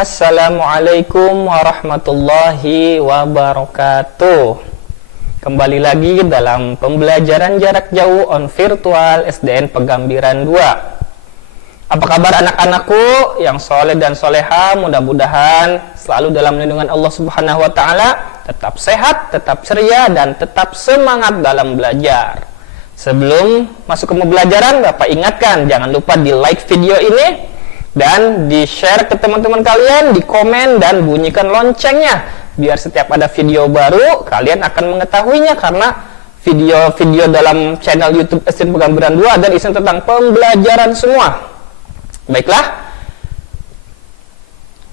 Assalamualaikum warahmatullahi wabarakatuh. Kembali lagi dalam pembelajaran jarak jauh on virtual SDN Pegambiran 2. Apa kabar anak-anakku yang soleh dan soleha? Mudah-mudahan selalu dalam lindungan Allah Subhanahu wa Ta'ala, tetap sehat, tetap ceria, dan tetap semangat dalam belajar. Sebelum masuk ke pembelajaran, Bapak ingatkan jangan lupa di like video ini dan di-share ke teman-teman kalian, di komen dan bunyikan loncengnya biar setiap ada video baru kalian akan mengetahuinya, karena video-video dalam channel YouTube SDN Pegambiran 2 dan isinya tentang pembelajaran semua.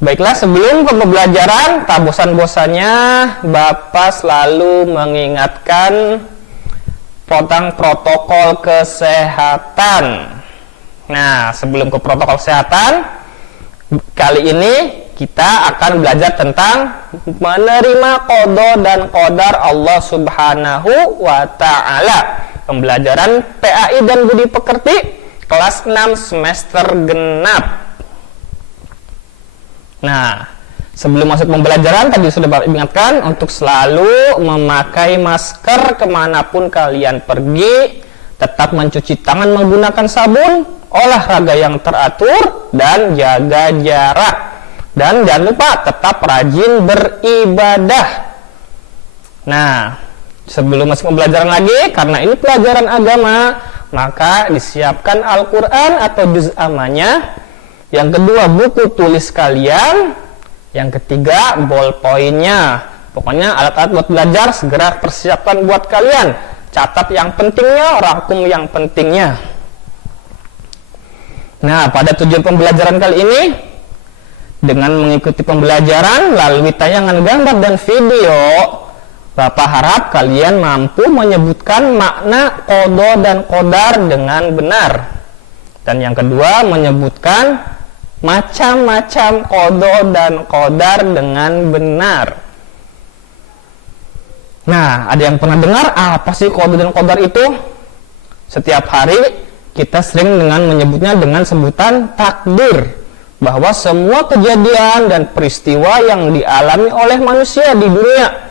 Baiklah, sebelum ke pembelajaran, tak bosan-bosannya Bapak selalu mengingatkan tentang protokol kesehatan. Nah, sebelum ke protokol kesehatan, kali ini kita akan belajar tentang menerima qada dan qadar Allah Subhanahu wa Ta'ala. Pembelajaran PAI dan Budi Pekerti kelas 6 semester genap. Nah, sebelum masuk pembelajaran, tadi sudah Bapak ingatkan untuk selalu memakai masker kemanapun kalian pergi, tetap mencuci tangan menggunakan sabun, olahraga yang teratur, dan jaga jarak. Dan jangan lupa tetap rajin beribadah. Nah, sebelum masuk pembelajaran lagi, karena ini pelajaran agama, maka disiapkan Al-Quran atau juz amanya. Yang kedua, buku tulis kalian. Yang ketiga, ballpointnya. Pokoknya alat-alat buat belajar segera persiapkan buat kalian. Catat yang pentingnya, rangkum yang pentingnya. Nah, pada tujuan pembelajaran kali ini, dengan mengikuti pembelajaran melalui tayangan gambar dan video, Bapak harap kalian mampu menyebutkan makna qada dan qadar dengan benar. Dan yang kedua, menyebutkan macam-macam qada dan qadar dengan benar. Nah, ada yang pernah dengar apa sih qada dan qadar itu? Setiap hari kita sering dengan menyebutnya dengan sebutan takdir, bahwa semua kejadian dan peristiwa yang dialami oleh manusia di dunia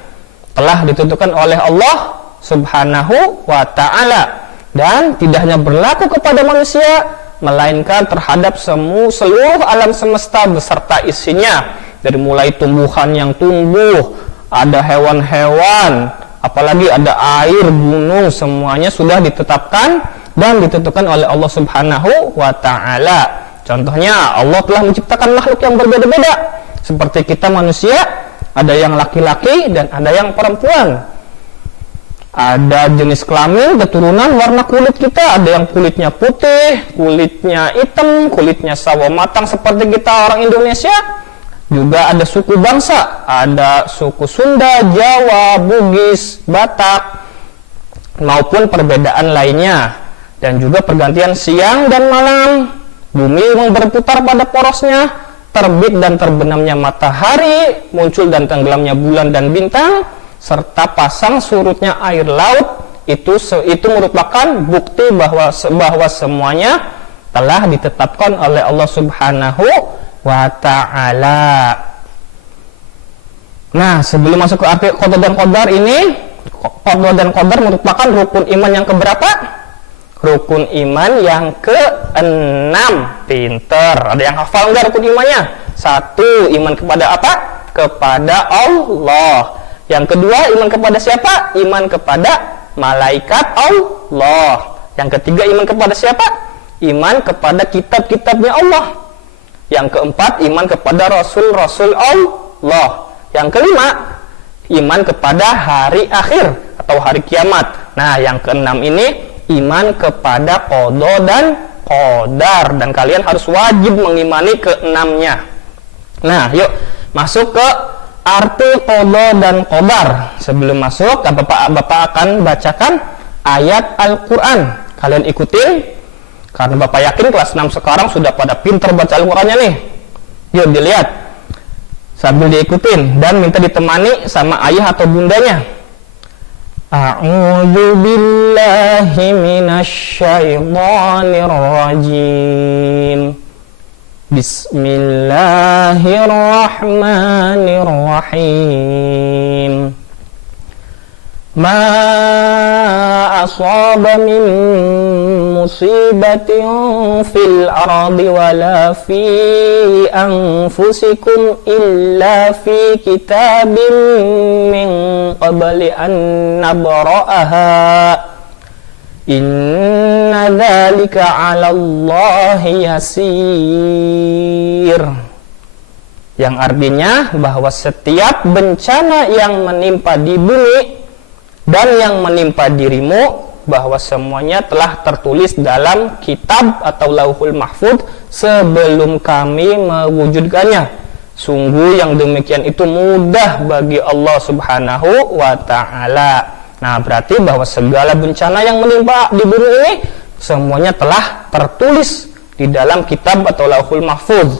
telah ditentukan oleh Allah Subhanahu wa Ta'ala, dan tidak hanya berlaku kepada manusia, melainkan terhadap seluruh alam semesta beserta isinya, dari mulai tumbuhan yang tumbuh, ada hewan-hewan, apalagi ada air, gunung, semuanya sudah ditetapkan dan ditentukan oleh Allah Subhanahu wa Ta'ala. Contohnya, Allah telah menciptakan makhluk yang berbeda-beda. Seperti kita manusia, ada yang laki-laki dan ada yang perempuan. Ada jenis kelamin, keturunan, warna kulit kita. Ada yang kulitnya putih, kulitnya hitam, kulitnya sawo matang seperti kita orang Indonesia. Juga ada suku bangsa, ada suku Sunda, Jawa, Bugis, Batak, maupun perbedaan lainnya. Dan juga pergantian siang dan malam, bumi yang berputar pada porosnya, terbit dan terbenamnya matahari, muncul dan tenggelamnya bulan dan bintang, serta pasang surutnya air laut, itu merupakan bukti bahwa semuanya telah ditetapkan oleh Allah Subhanahu wa Ta'ala. Nah, sebelum masuk ke arti qada dan qadar ini, qada dan qadar merupakan rukun iman yang keberapa? Rukun iman yang ke-6. Pinter. Ada yang hafal nggak rukun imannya? 1. Iman kepada apa? Kepada Allah. Yang kedua, iman kepada siapa? Iman kepada malaikat Allah. Yang ketiga, iman kepada siapa? Iman kepada kitab-kitabnya Allah. Yang keempat, iman kepada rasul-rasul Allah. Yang kelima, iman kepada hari akhir atau hari kiamat. Nah, yang keenam ini iman kepada qada dan qadar, dan kalian harus wajib mengimani keenamnya. Nah, yuk masuk ke arti qada dan qadar. Sebelum masuk, Bapak akan bacakan ayat Al-Quran. Kalian ikutin, karena Bapak yakin kelas 6 sekarang sudah pada pinter baca Al-Qurannya nih. Yuk dilihat sambil diikutin dan minta ditemani sama ayah atau bundanya. A'udzu billahi minasy syaithanir rajim. Bismillahirrahmanirrahim. Ma asaba min musibatin fil ardi wala fi anfusikum illa fi kitabin min qabli an nabra'aha inna dzalika 'ala Allahi yasir. Yang artinya bahwa setiap bencana yang menimpa di bumi dan yang menimpa dirimu, bahwa semuanya telah tertulis dalam kitab atau lauhul mahfud sebelum kami mewujudkannya. Sungguh yang demikian itu mudah bagi Allah Subhanahu wa ta'ala. Nah, berarti bahwa segala bencana yang menimpa di bumi ini semuanya telah tertulis di dalam kitab atau lauhul mahfud.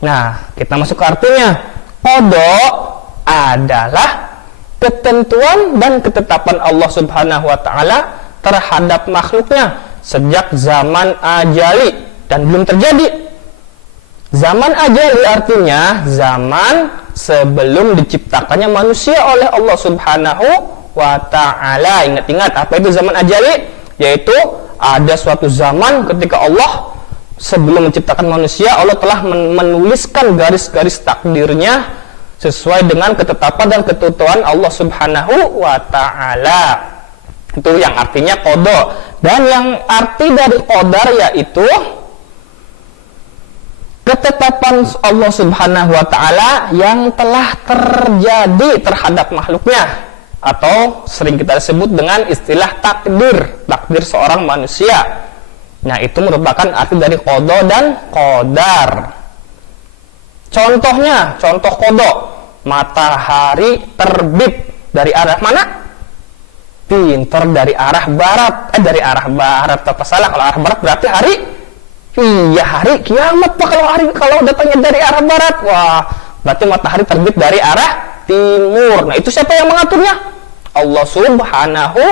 Nah, kita masuk ke artinya. Qada adalah ketentuan dan ketetapan Allah Subhanahu wa ta'ala terhadap makhluknya sejak zaman ajali dan belum terjadi. Zaman ajali artinya zaman sebelum diciptakannya manusia oleh Allah Subhanahu wa ta'ala. Ingat-ingat, apa itu zaman ajali? Yaitu ada suatu zaman ketika Allah sebelum menciptakan manusia, Allah telah menuliskan garis-garis takdirnya sesuai dengan ketetapan dan ketentuan Allah Subhanahu wa ta'ala. Itu yang artinya qada. Dan yang arti dari qadar yaitu ketetapan Allah Subhanahu wa ta'ala yang telah terjadi terhadap makhluknya, atau sering kita sebut dengan istilah takdir seorang manusia. Nah, itu merupakan arti dari qada dan qadar. Contohnya, contoh qada, matahari terbit dari arah mana? Pintar dari arah barat. Dari arah barat, apa salah? Kalau arah barat berarti hari, iya hari kiamat Pak. Kalau datangnya dari arah barat, wah, berarti matahari terbit dari arah timur. Nah, itu siapa yang mengaturnya? Allah Subhanahu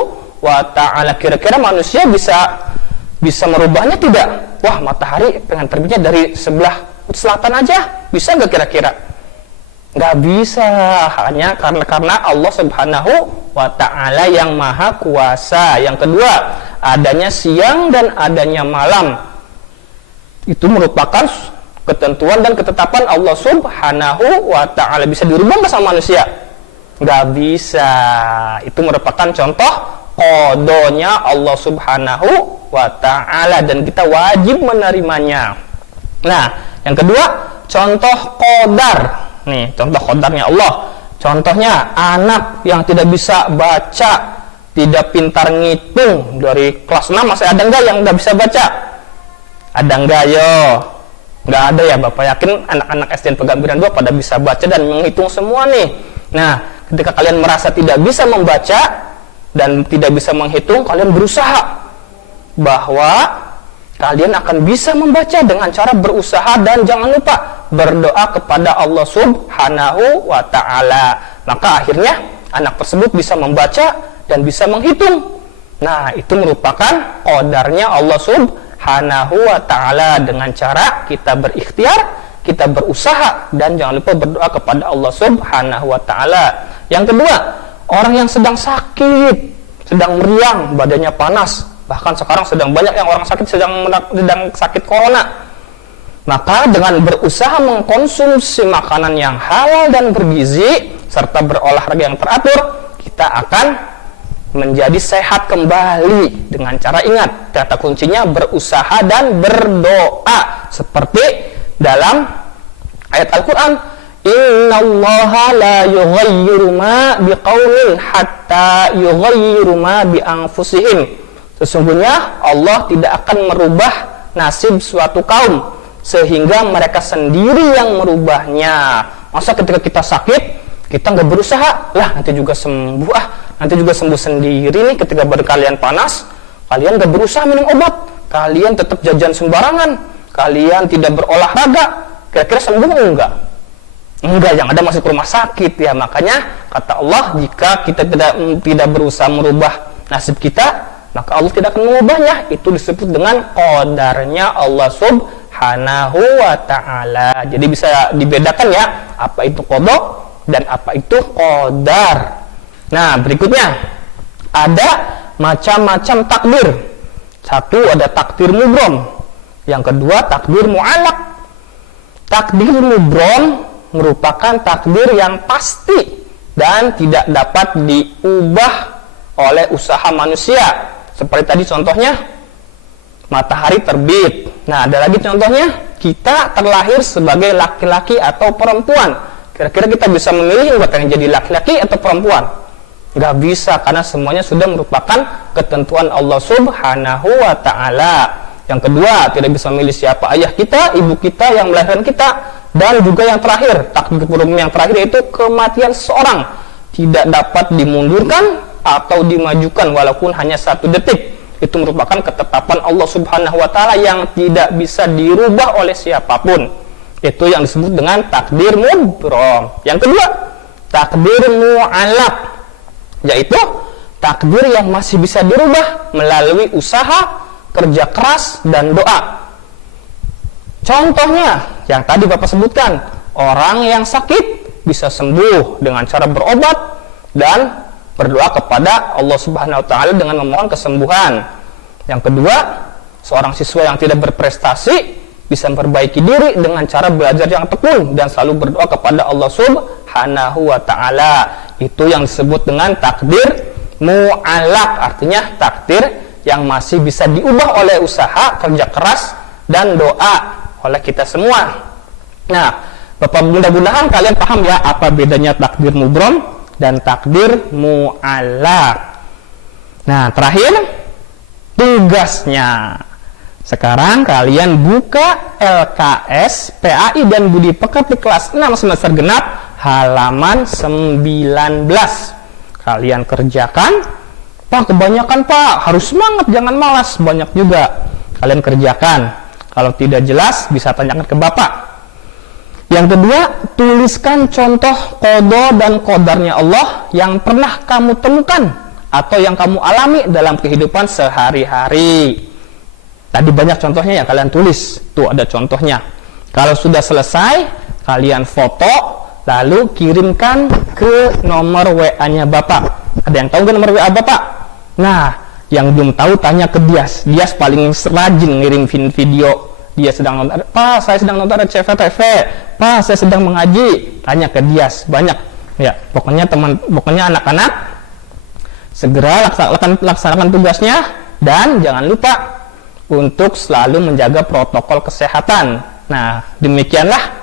wa ta'ala. Kira-kira manusia bisa merubahnya tidak? Wah, matahari pengen terbitnya dari sebelah selatan aja, bisa nggak kira-kira? Nggak bisa, hanya karena Allah Subhanahu wa ta'ala yang maha kuasa. Yang kedua, adanya siang dan adanya malam, itu merupakan ketentuan dan ketetapan Allah Subhanahu wa ta'ala. Bisa dirubah nggak sama manusia? Nggak bisa. Itu merupakan contoh qadanya Allah Subhanahu wa ta'ala, dan kita wajib menerimanya. Nah, yang kedua, contoh qadar. Nih, contoh qadarnya Allah. Contohnya anak yang tidak bisa baca, tidak pintar ngitung. Dari kelas 6 masih ada enggak yang nggak bisa baca? Ada enggak, yo? Nggak ada ya, Bapak yakin anak-anak SD Pegambiran 2 pada bisa baca dan menghitung semua nih. Nah, ketika kalian merasa tidak bisa membaca dan tidak bisa menghitung, kalian berusaha bahwa kalian akan bisa membaca dengan cara berusaha, dan jangan lupa berdoa kepada Allah Subhanahu wa ta'ala. Maka akhirnya anak tersebut bisa membaca dan bisa menghitung. Nah, itu merupakan qadarnya Allah Subhanahu wa ta'ala, dengan cara kita berikhtiar, kita berusaha, dan jangan lupa berdoa kepada Allah Subhanahu wa ta'ala. Yang kedua, orang yang sedang sakit, sedang meriang, badannya panas, bahkan sekarang sedang banyak yang orang sakit sedang sakit corona. Maka dengan berusaha mengkonsumsi makanan yang halal dan bergizi serta berolahraga yang teratur, kita akan menjadi sehat kembali. Dengan cara, ingat, kata kuncinya berusaha dan berdoa, seperti dalam ayat Al-Quran, innallaha la yughayyiru ma biqaumin hatta yughayyiru ma bi anfusihim. Sesungguhnya Allah tidak akan merubah nasib suatu kaum sehingga mereka sendiri yang merubahnya. Masa ketika kita sakit, kita nggak berusaha, lah nanti juga sembuh, nanti juga sembuh sendiri nih. Ketika badan kalian panas, kalian nggak berusaha minum obat, kalian tetap jajan sembarangan, kalian tidak berolahraga, kira-kira sembuh enggak? Enggak, yang ada masih ke rumah sakit ya. Makanya kata Allah, jika kita tidak berusaha merubah nasib kita, maka Allah tidak akan mengubahnya. Itu disebut dengan qadarnya Allah Subhanahu Subhanahu wa ta'ala. Jadi bisa dibedakan ya, apa itu qada dan apa itu qadar. Nah, berikutnya ada macam-macam takdir. Satu, ada takdir mubrom. Yang kedua, takdir mu'allaq. Takdir mubrom merupakan takdir yang pasti dan tidak dapat diubah oleh usaha manusia. Seperti tadi contohnya, matahari terbit. Nah, ada lagi contohnya, kita terlahir sebagai laki-laki atau perempuan. Kira-kira kita bisa memilih buat yang jadi laki-laki atau perempuan? Nggak bisa, karena semuanya sudah merupakan ketentuan Allah Subhanahu wa ta'ala. Yang kedua, tidak bisa memilih siapa ayah kita, ibu kita yang melahirkan kita. Dan juga yang terakhir, takdir yang terakhir yaitu kematian seseorang tidak dapat dimundurkan atau dimajukan walaupun hanya 1 detik. Itu merupakan ketetapan Allah Subhanahu wa ta'ala yang tidak bisa dirubah oleh siapapun. Itu yang disebut dengan takdir mubrom. Yang kedua, takdir mu'allaq, yaitu takdir yang masih bisa dirubah melalui usaha, kerja keras, dan doa. Contohnya, yang tadi Bapak sebutkan, orang yang sakit bisa sembuh dengan cara berobat dan berdoa kepada Allah Subhanahu wa ta'ala dengan memohon kesembuhan. Yang kedua, seorang siswa yang tidak berprestasi bisa memperbaiki diri dengan cara belajar yang tekun dan selalu berdoa kepada Allah Subhanahu wa ta'ala. Itu yang disebut dengan takdir mu'allaq, artinya takdir yang masih bisa diubah oleh usaha, kerja keras, dan doa oleh kita semua. Nah, Bapak, mudah-mudahan kalian paham ya apa bedanya takdir mubrom dan takdir mu'allaq. Nah, terakhir, tugasnya. Sekarang kalian buka LKS, PAI, dan Budi Pekerti kelas 6 semester genap halaman 19. Kalian kerjakan. Pak, kebanyakan Pak, harus semangat, jangan malas, banyak juga. Kalian kerjakan. Kalau tidak jelas bisa tanyakan ke Bapak. Yang kedua, tuliskan contoh qada dan qadarnya Allah yang pernah kamu temukan atau yang kamu alami dalam kehidupan sehari-hari. Tadi banyak contohnya ya, kalian tulis. Tuh ada contohnya. Kalau sudah selesai, kalian foto, lalu kirimkan ke nomor WA-nya Bapak. Ada yang tahu kan nomor WA Bapak? Nah, yang belum tahu tanya ke Dias. Dias paling rajin ngirim video. Dia sedang nonton, Pak, saya sedang nonton RCTV. Pak, saya sedang mengaji. Tanya ke Dias, banyak. Ya, pokoknya anak-anak segera laksanakan tugasnya dan jangan lupa untuk selalu menjaga protokol kesehatan. Nah, demikianlah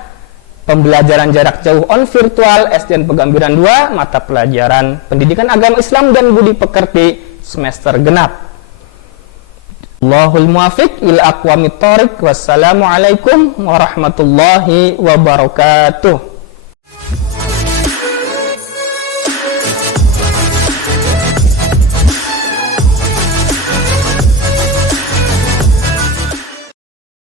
pembelajaran jarak jauh on virtual SDN Pegambiran 2 mata pelajaran Pendidikan Agama Islam dan Budi Pekerti semester genap. Allahul muwafiq ila aqwamit thoriq. Wassalamualaikum warahmatullahi wabarakatuh.